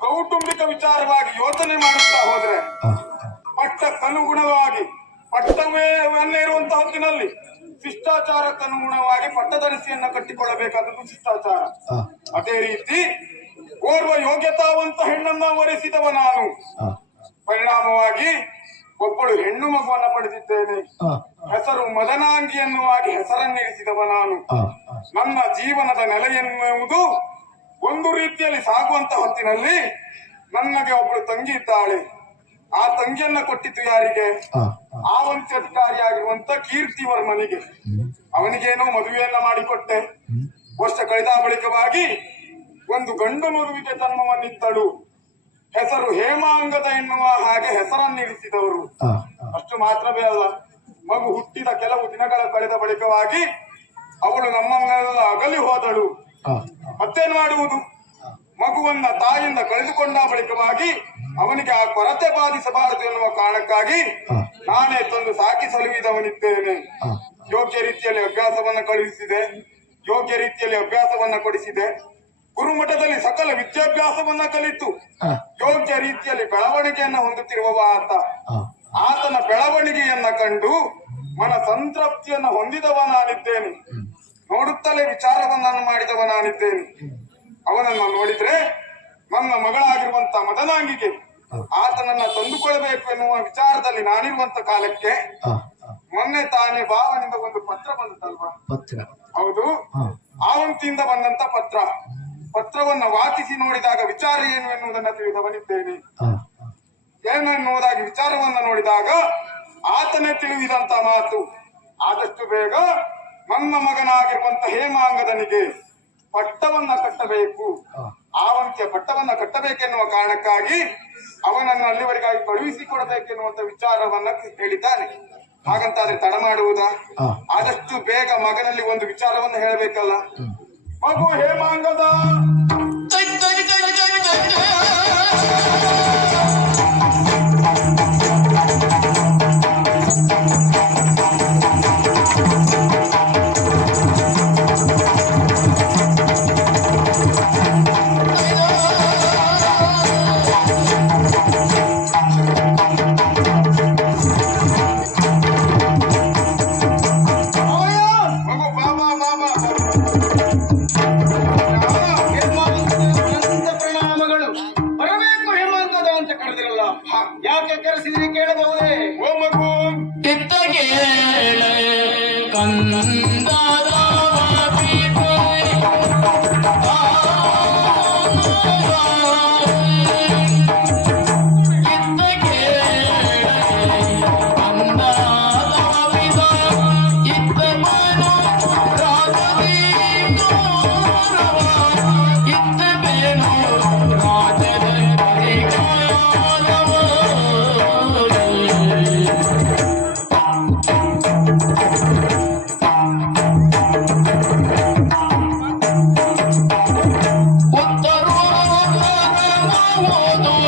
ಕೌಟುಂಬಿಕ ವಿಚಾರವಾಗಿ ಯೋಚನೆ ಮಾಡುತ್ತಾ ಹೋದ್ರೆ ಪಟ್ಟ ಪಟ್ಟಕ್ಕನುಗುಣವಾಗಿ ಪಟ್ಟವೇ ಇರುವಂತಹ ಹೊತ್ತಿನಲ್ಲಿ ಶಿಷ್ಟಾಚಾರಕ್ಕನುಗುಣವಾಗಿ ಪಟ್ಟದರಿಸಿಯನ್ನ ಕಟ್ಟಿಕೊಳ್ಳಬೇಕಾದದ್ದು ಶಿಷ್ಟಾಚಾರ. ಅದೇ ರೀತಿ ಓರ್ವ ಯೋಗ್ಯತಾವಂತ ಹೆಣ್ಣನ್ನ ವರಿಸಿದವ ನಾನು. ಪರಿಣಾಮವಾಗಿ ಒಬ್ಬಳು ಹೆಣ್ಣು ಮಗುವನ್ನು ಪಡೆದಿದ್ದೇನೆ. ಹೆಸರು ಮದನಾಂಗಿ ಎನ್ನುವಾಗಿ ಹೆಸರನ್ನಿರಿಸಿದವ ನಾನು. ನನ್ನ ಜೀವನದ ನೆಲೆ ಎನ್ನುವುದು ಒಂದು ರೀತಿಯಲ್ಲಿ ಸಾಗುವಂತ ಹೊತ್ತಿನಲ್ಲಿ ನನಗೆ ಒಬ್ಬಳು ತಂಗಿ ಇದ್ದಾಳೆ. ಆ ತಂಗಿಯನ್ನ ಕೊಟ್ಟಿತು ಯಾರಿಗೆ? ಆ ಆವಂತಿ ಅಧಿಕಾರಿಯಾಗಿರುವಂತ ಕೀರ್ತಿವರ್ಮನಿಗೆ ಅವನಿಗೇನೋ ಮದುವೆಯನ್ನ ಮಾಡಿಕೊಟ್ಟೆ. ವರ್ಷ ಕಳೆದ ಬಳಿಕವಾಗಿ ಒಂದು ಗಂಡು ಮಗುವಿಗೆ ಜನ್ಮವನ್ನಿತ್ತಳು. ಹೆಸರು ಹೇಮಾಂಗದ ಎನ್ನುವ ಹಾಗೆ ಹೆಸರನ್ನಿರಿಸಿದವರು. ಅಷ್ಟು ಮಾತ್ರವೇ ಅಲ್ಲ ಮಗು ಹುಟ್ಟಿದ ಕೆಲವು ದಿನಗಳ ಕಳೆದ ಬಳಿಕವಾಗಿ ಅವಳು ನಮ್ಮನ್ನೆಲ್ಲ ಅಗಲಿ ಹೋದಳು. ಮತ್ತೇನು ಮಾಡುವುದು? ಮಗುವನ್ನ ತಾಯಿಯಿಂದ ಕಳೆದುಕೊಂಡ ಬಳಿಕವಾಗಿ ಅವನಿಗೆ ಆ ಕೊರತೆ ಬಾಧಿಸಬಾರದು ಎನ್ನುವ ಕಾರಣಕ್ಕಾಗಿ ನಾನೇ ತಂದು ಸಾಕಿ ಸಲುಹಿದವನಿದ್ದೇನೆ. ಯೋಗ್ಯ ರೀತಿಯಲ್ಲಿ ಅಭ್ಯಾಸವನ್ನ ಕಳುಹಿಸಿದೆ. ಯೋಗ್ಯ ರೀತಿಯಲ್ಲಿ ಅಭ್ಯಾಸವನ್ನ ಕೊಡಿಸಿದೆ. ಗುರುಮಠದಲ್ಲಿ ಸಕಲ ವಿದ್ಯಾಭ್ಯಾಸವನ್ನ ಕಲಿತು. ಯೋಗ್ಯ ರೀತಿಯಲ್ಲಿ ಬೆಳವಣಿಗೆಯನ್ನ ಹೊಂದುತ್ತಿರುವವ ಆತ. ಆತನ ಬೆಳವಣಿಗೆಯನ್ನ ಕಂಡು ಮನ ಸಂತೃಪ್ತಿಯನ್ನ ಹೊಂದಿದವ ನಾನಿದ್ದೇನೆ ನೋಡುತ್ತಲೇ ವಿಚಾರವನ್ನು ಮಾಡಿದವ ನಾನಿದ್ದೇನೆ. ಅವನನ್ನು ನೋಡಿದ್ರೆ ನನ್ನ ಮಗಳಾಗಿರುವಂತ ಮದನಾಂಗಿಗೆ ಆತನನ್ನ ತಂದುಕೊಳ್ಬೇಕು ಎನ್ನುವ ವಿಚಾರದಲ್ಲಿ ನಾನಿರುವಂತ ಕಾಲಕ್ಕೆ ಮೊನ್ನೆ ತಾನೇ ಭಾವನಿಂದ ಒಂದು ಪತ್ರ ಬಂದದಲ್ವಾ? ಪತ್ರ. ಹೌದು. ಆವಂತಿಯಿಂದ ಬಂದಂತ ಪತ್ರ. ಪತ್ರವನ್ನ ವಾಚಿಸಿ ನೋಡಿದಾಗ ವಿಚಾರ ಏನು ಎನ್ನುವುದನ್ನ ತಿಳಿದವನಿದ್ದೇನೆ. ಏನು ಏನೆನ್ನುವುದಾಗಿ ವಿಚಾರವನ್ನ ನೋಡಿದಾಗ ಆತನೇ ತಿಳಿದಂತ ಮಾತು. ಆದಷ್ಟು ಬೇಗ ನನ್ನ ಮಗನಾಗಿರುವಂತ ಹೇಮಾಂಗದನಿಗೆ ಪಟ್ಟವನ್ನ ಕಟ್ಟಬೇಕು. ಆ ಆವಂತಿಯ ಪಟ್ಟವನ್ನ ಕಟ್ಟಬೇಕೆನ್ನುವ ಕಾರಣಕ್ಕಾಗಿ ಅವನನ್ನು ಅಲ್ಲಿವರೆಗಾಗಿ ಕಳುಹಿಸಿಕೊಡಬೇಕೆನ್ನುವಂತ ವಿಚಾರವನ್ನ ಹೇಳಿದ್ದಾನೆ. ಹಾಗಂತಾದ್ರೆ ತಡ ಮಾಡುವುದಾ? ಆದಷ್ಟು ಬೇಗ ಮಗನಲ್ಲಿ ಒಂದು ವಿಚಾರವನ್ನು ಹೇಳಬೇಕಲ್ಲ. ಮಗು ಹೇಮಾಂಗದ! ಮಗು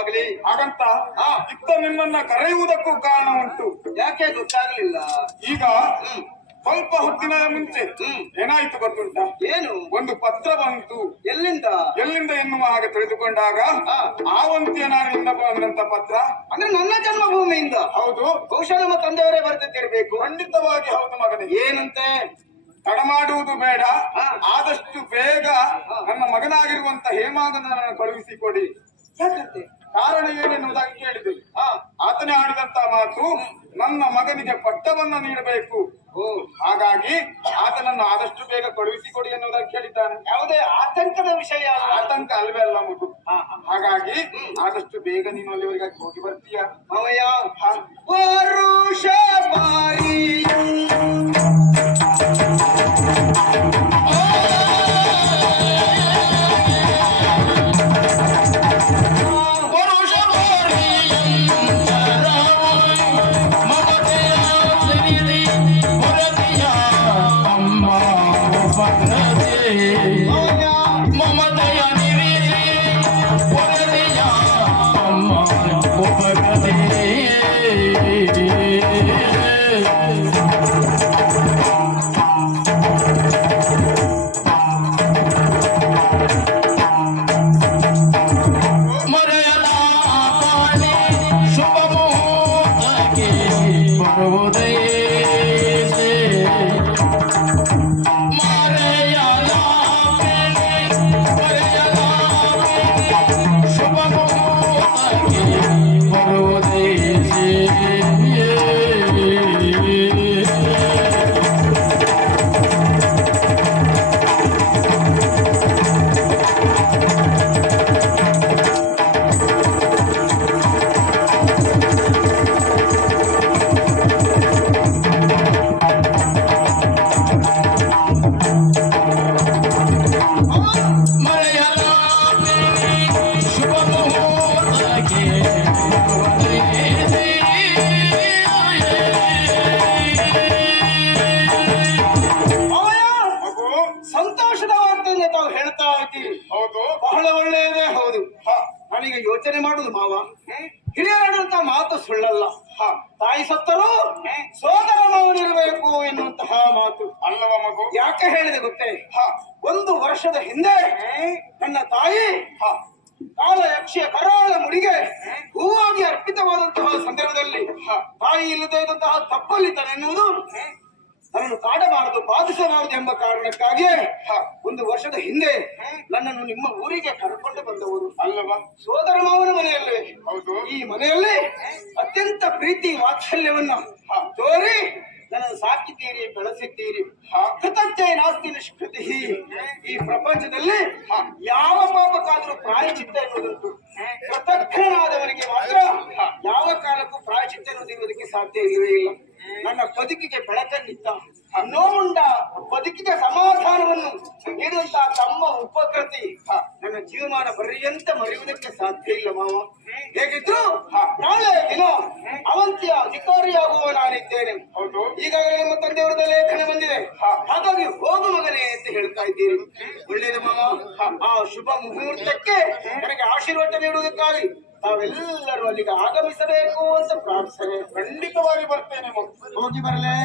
ಆಗ್ಲಿ ಹಾಗಂತ ಇತ್ತ ನಿಮ್ಮನ್ನ ಕರೆಯುವುದಕ್ಕೂ ಕಾರಣ ಉಂಟು. ಯಾಕೆ ಗೊತ್ತಾಗಲಿಲ್ಲ? ಈಗ ಸ್ವಲ್ಪ ಹೊತ್ತಿನ ಮುಂಚೆ ಏನಾಯ್ತು ಗೊತ್ತುಂಟ? ಏನು? ಒಂದು ಪತ್ರ ಬಂತು. ಎಲ್ಲಿಂದ? ಎಲ್ಲಿಂದ ಎನ್ನುವ ಹಾಗೆ ತಿಳಿದುಕೊಂಡಾಗ ಆವಂತಿಯ ನಾಡಿನಿಂದ ಬಂದಂತ ಪತ್ರ. ಅಂದ್ರೆ ನನ್ನ ಜನ್ಮಭೂಮಿಯಿಂದ? ಹೌದು. ಬಹುಶಃ ನಮ್ಮ ತಂದೆಯವರೇ ಬರೆದಿದ್ದಿರ್ಬೇಕು ಖಂಡಿತವಾಗಿ ಹೌದು ಮಗನೇ. ಏನಂತೆ? ತಡ ಮಾಡುವುದು ಬೇಡ ಆದಷ್ಟು ಬೇಗ ನನ್ನ ಮಗನಾಗಿರುವಂತ ಹೇಮಾಂಗನನ್ನು ಕಳುಹಿಸಿಕೊಡಿ ಯಾಕಂತೆ? ಕಾರಣ ಏನೆನ್ನುವುದಾಗಿ ಕೇಳಿದೆ. ಹಾ ಆತನೇ ಆಡಿದಂತ ಮಾತು ನನ್ನ ಮಗನಿಗೆ ಪಟ್ಟವನ್ನ ನೀಡಬೇಕು. ಓ ಹಾಗಾಗಿ ಆತನನ್ನು ಆದಷ್ಟು ಬೇಗ ಕಳುಹಿಸಿಕೊಡಿ ಎನ್ನುವುದಾಗಿ ಕೇಳಿದ್ದಾನೆ. ಯಾವುದೇ ಆತಂಕದ ವಿಷಯ ಆತಂಕ ಅಲ್ವೇ ಅಲ್ಲ ಮಗು. ಹಾಗಾಗಿ ಆದಷ್ಟು ಬೇಗ ನೀನು ಅಲ್ಲಿವರೆಗೆ ಹೋಗಿ ಬರ್ತೀಯ? ಅವಯ್ಯ ಬಾರಿಯು Hey. ಸಂತೋಷದ ವಾರ್ತೆಯನ್ನು ತಾವು ಹೇಳ್ತಾ ಇದ್ದೀರಿ ಹೌದು. ಬಹಳ ಒಳ್ಳೆಯದೇ ಹೌದು. ಹಾ ನಾನೀಗ ಯೋಚನೆ ಮಾಡುದು ಮಾವ. ಹಿರಿಯರಾಡುವಂತ ಮಾತು ಸುಳ್ಳಲ್ಲ. ಹಾ ತಾಯಿ ಸತ್ತರೂ ಸೋದರ ಮಾವನಿರಬೇಕು ಎನ್ನುವಂತಹ ಮಾತು. ಅಲ್ಲವ ಮಗು. ಯಾಕೆ ಹೇಳಿದೆ ಗೊತ್ತೇ? ಹಾ. ಒಂದು ವರ್ಷದ ಹಿಂದೆ ನನ್ನ ತಾಯಿ ಹ, ಕಾಲ ಯಕ್ಷಿಯ ಕರಾಳ ಮುಡಿಗೆ ಹೂವಾಗಿ ಅರ್ಪಿತವಾದಂತಹ ಸಂದರ್ಭದಲ್ಲಿ ತಾಯಿ ಇಲ್ಲದೆ ಇದ್ದಂತಹ ಎನ್ನುವುದು ನನ್ನನ್ನು ಕಾಡಬಾರದು ಬಾಧಿಸಬಾರದು ಎಂಬ ಕಾರಣಕ್ಕಾಗಿಯೇ ಒಂದು ವರ್ಷದ ಹಿಂದೆ ನನ್ನನ್ನು ನಿಮ್ಮ ಊರಿಗೆ ಕರ್ಕೊಂಡು ಬಂದವರು. ಅಲ್ಲವ? ಸೋದರ ಮಾವನ ಮನೆಯಲ್ಲಿ. ಹೌದು. ಈ ಮನೆಯಲ್ಲಿ ಅತ್ಯಂತ ಪ್ರೀತಿ ವಾತ್ಸಲ್ಯವನ್ನ ತೋರಿ ಸಾಕಿದ್ದೀರಿ, ಬೆಳೆಸಿದ್ದೀರಿ. ಕೃತಜ್ಞ ನಾಸ್ತಿ ನಿಷ್ಕೃತಿ. ಈ ಪ್ರಪಂಚದಲ್ಲಿ ಯಾವ ಪಾಪಕ್ಕಾದರೂ ಪ್ರಾಯಚಿತ್ತ ಎನ್ನುವುದುಂಟು. ಕೃತಜ್ಞನಾದವರಿಗೆ ಮಾತ್ರ ಯಾವ ಕಾಲಕ್ಕೂ ಪ್ರಾಯಚಿತ್ತ ಎನ್ನುವುದಿರುವುದಕ್ಕೆ ಸಾಧ್ಯ ಇಲ್ಲವೇ ಇಲ್ಲ. ನನ್ನ ಬದುಕಿಗೆ ಬೆಳಕನ್ನಿತ್ತ. ನೋವುಂಡ ಬದುಕಿದ ಸಮಾಧಾನವನ್ನು ನೀಡುವಂತಹ ತಮ್ಮ ಉಪಕೃತಿ. ನನ್ನ ಜೀವಮಾನ ಬರೆಯಂತ ಮರೆಯುವುದಕ್ಕೆ ಸಾಧ್ಯ ಇಲ್ಲ ಮಾವ. ಹೇಗಿದ್ರು ನಾಳೆ ದಿನ ಅವಂತಿಯ ಅಧಿಕಾರಿಯಾಗುವ ನಾನಿದ್ದೇನೆ. ಹೌದು. ಈಗಾಗಲೇ ನಮ್ಮ ತಂದೆಯವರದ ಲೇಖನ ಬಂದಿದೆ. ಹಾಗಾಗಿ ಹೇಳ್ತಾ ಇದ್ದೀರಿ. ಒಳ್ಳೇದು ಮಾವ. ಆ ಶುಭ ಮುಹೂರ್ತಕ್ಕೆ ನನಗೆ ಆಶೀರ್ವಾದ ನೀಡುವುದಕ್ಕಾಗಿ ತಾವೆಲ್ಲರೂ ಅಲ್ಲಿಗೆ ಆಗಮಿಸಬೇಕು ಅಂತ ಪ್ರಾರ್ಥನೆ ಖಂಡಿತವಾಗಿ ಬರ್ತೇನೆ ಹೋಗಿ ಬರಲೇ.